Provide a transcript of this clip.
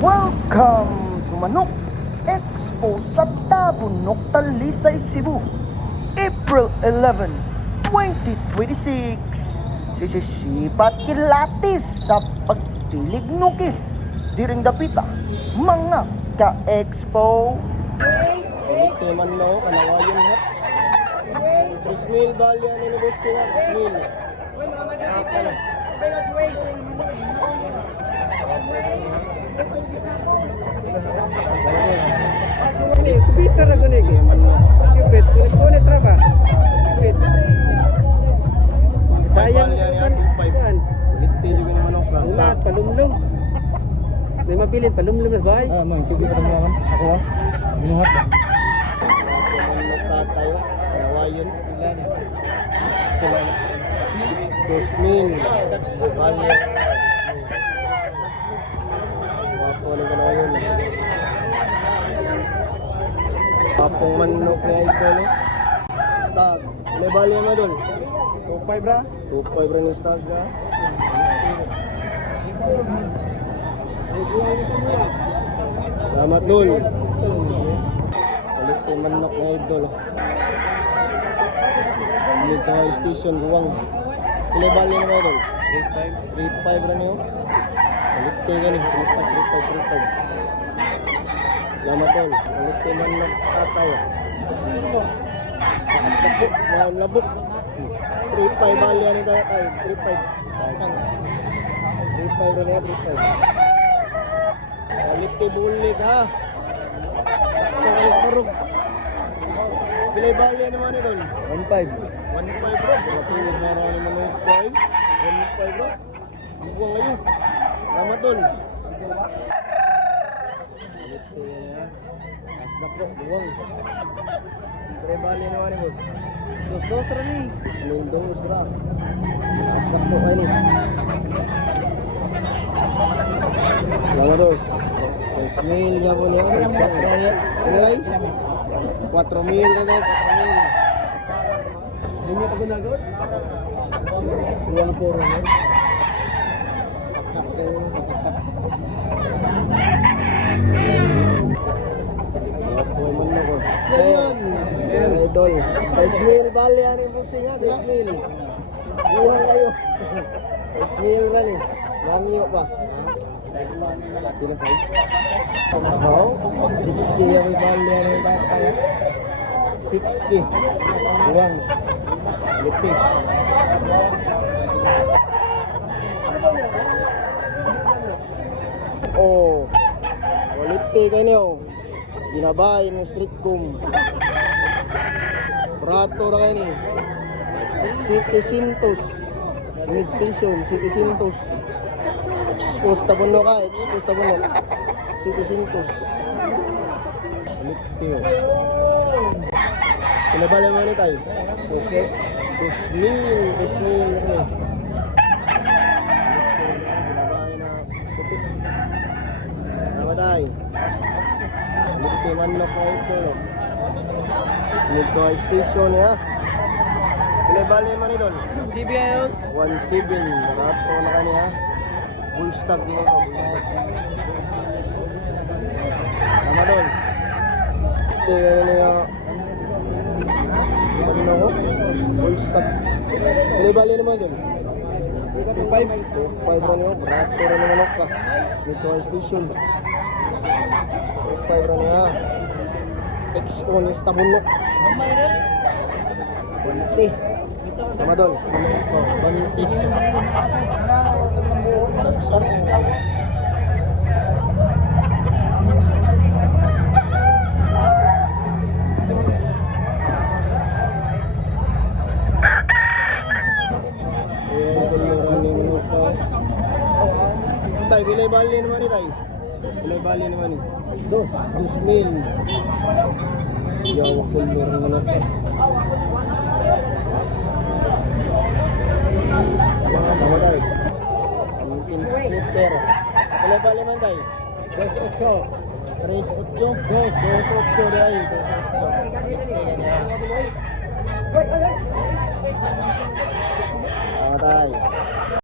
Welcome to Manok Expo sa Tabunok, Talisay, Cebu, April 11, 2026. Sisisipat kilatis sa pagpilig nukis diring dapita mga ka-expo. Teman no, kanawayan hats. Ismail Balya ni Boss sila, Ismail. Nakalas. Ini kubit na gani gi. Kubit, kulit traba. Kubit. Sayang kan kan. Ite juga ni manok Una rasta. palumlum. May mabilin palumlum na bay. Man, kubit ka mo kan. Ako ah. Minuhat. Manok tayo. Kanawayan pila ni. Ismail Balya. Wapo ni kanawayan. Apong manok na ito, no? Stag. Lebali mo dol. 25 bra. 2.5 rin yung stag na. Salamat dol. Palit yung manok na idol. Dito ay station guwang. Lebali mo dol. 3.5 rin yun. Palit yung gani. 3.5. Salamat dol. Palit yung manok tatay. Taas na po. Ngayon labok. 3.5 bali yan tayo tayo. 3.5 rin yan. 3.5. Palit yung bulig ha. Sakto kalis marog. Pilay bali yan naman ito. 15. 1.5 bro. Matulis na rin naman yung 1.5 bro. Buwang ngayon. Salamat dol. Asdak po, buwang. Pilay bali yan naman boss. Dos ra ni. Mendoza ra. Asdak po kayo ni. Salamat 6,000 nga po niya. 4,000 na din. 4,000. Hindi pa gunagod. Buwang puro na. Pakak kayo. Pakak. Ako ay man na ko. Ayan. Idol. 6,000 bali yan yung pusi nga. 6,000. Buwang kayo. 6,000 na ni. Namiyo pa. Wow, 6K yung bali yan yung tatay. 6K. Buwang. Liti. Oh. Quality kanyo. Ginabay ng street kum. Brato na kayo ni. City Sintos. Mid station, City Sintos. Expose tabuno ka, expose tabuno. City Sintos. Litio. Pinabala mo ni tayo. Okay. 2,000 ano. Pinabay na puti. Tama tayo. Litio manok na ito. Nito ay station ha. Pinabala mo ni Don. CBIOs. 1.7. Rato na kanya. Bullstag mo ka, bullstag. Tama doon. Tingnan niya. Ano ko? Bullstag. Pinibali naman doon. 2.5 rin yun. Rato rin naman ka. Dito ay station. 2.5 rin niya. Exponist tabunok. Quality. Tama doon. Bantik. Tay, bilay bali naman ni tay. Bilay bali naman ni. 2,000. Yawa kulor naman ako. Tama tayo. Ang insnitzer. Bilay bali man tayo. 28. 3.8. 2.8 dahil. 2.8. Tama tayo.